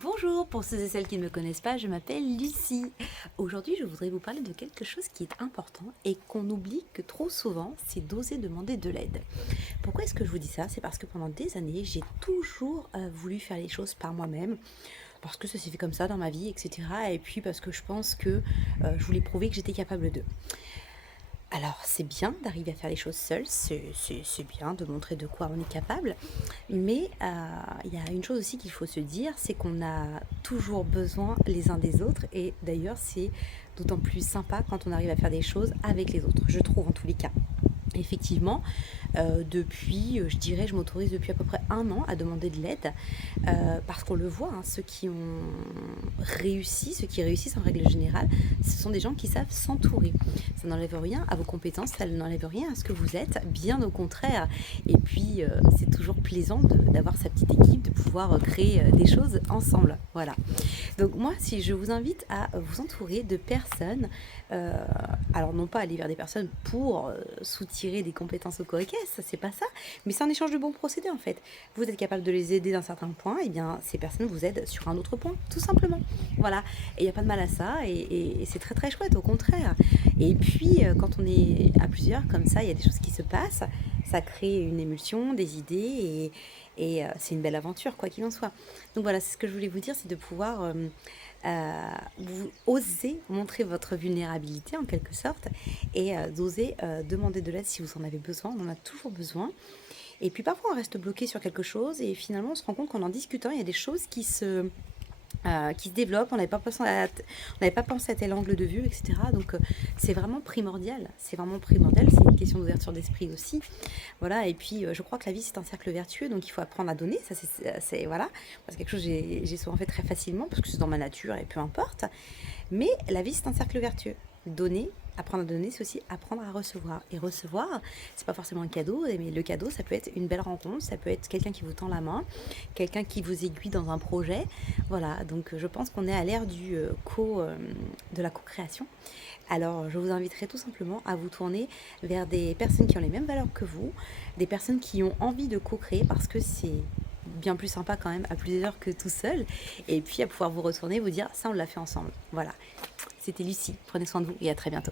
Bonjour, pour ceux et celles qui ne me connaissent pas, je m'appelle Lucie. Aujourd'hui, je voudrais vous parler de quelque chose qui est important et qu'on oublie que trop souvent, c'est d'oser demander de l'aide. Pourquoi est-ce que je vous dis ça? C'est parce que pendant des années, j'ai toujours voulu faire les choses par moi-même, parce que ça s'est fait comme ça dans ma vie, etc. Et puis parce que je pense que je voulais prouver que j'étais capable d'eux. Alors, c'est bien d'arriver à faire les choses seul, c'est bien de montrer de quoi on est capable, mais il y a une chose aussi qu'il faut se dire, c'est qu'on a toujours besoin les uns des autres et d'ailleurs, c'est d'autant plus sympa quand on arrive à faire des choses avec les autres, je trouve en tous les cas. Effectivement, je dirais, je m'autorise depuis à peu près 1 an à demander de l'aide, parce qu'on le voit, hein, ceux qui ont réussi, ceux qui réussissent en règle générale, ce sont des gens qui savent s'entourer. Ça n'enlève rien à vos compétences, ça n'enlève rien à ce que vous êtes, bien au contraire. Et puis, c'est toujours plaisant d'avoir sa petite équipe, de pouvoir créer des choses ensemble. Voilà. Donc moi, si je vous invite à vous entourer de personnes, euh, alors non pas aller vers des personnes pour soutirer des compétences au coéquest, ça c'est pas ça, mais c'est un échange de bons procédés en fait. Vous êtes capable de les aider d'un certain point, et bien ces personnes vous aident sur un autre point, tout simplement. Voilà, et il n'y a pas de mal à ça, et c'est très très chouette, au contraire. Et puis quand on est à plusieurs comme ça, il y a des choses qui se passent, ça crée une émulsion, des idées, et c'est une belle aventure, quoi qu'il en soit. Donc voilà, c'est ce que je voulais vous dire, c'est de pouvoir vous oser montrer votre vulnérabilité en quelque sorte et d'oser demander de l'aide si vous en avez besoin, on en a toujours besoin. Et puis parfois on reste bloqué sur quelque chose et finalement on se rend compte qu'en discutant, il y a des choses qui se développent, on n'avait pas pensé à tel angle de vue, etc. Donc c'est vraiment primordial, c'est une question d'ouverture d'esprit aussi. Voilà, et puis je crois que la vie c'est un cercle vertueux, donc il faut apprendre à donner, ça voilà, c'est quelque chose que j'ai souvent fait très facilement, parce que c'est dans ma nature et peu importe, mais la vie c'est un cercle vertueux. Donner, apprendre à donner, c'est aussi apprendre à recevoir. Et recevoir, c'est pas forcément un cadeau, mais le cadeau, ça peut être une belle rencontre, ça peut être quelqu'un qui vous tend la main, quelqu'un qui vous aiguille dans un projet. Voilà, donc je pense qu'on est à l'ère de la co-création. Alors, je vous inviterai tout simplement à vous tourner vers des personnes qui ont les mêmes valeurs que vous, des personnes qui ont envie de co-créer parce que c'est bien plus sympa quand même à plusieurs que tout seul. Et puis à pouvoir vous retourner, vous dire ça, on l'a fait ensemble. Voilà. C'était Lucie. Prenez soin de vous et à très bientôt.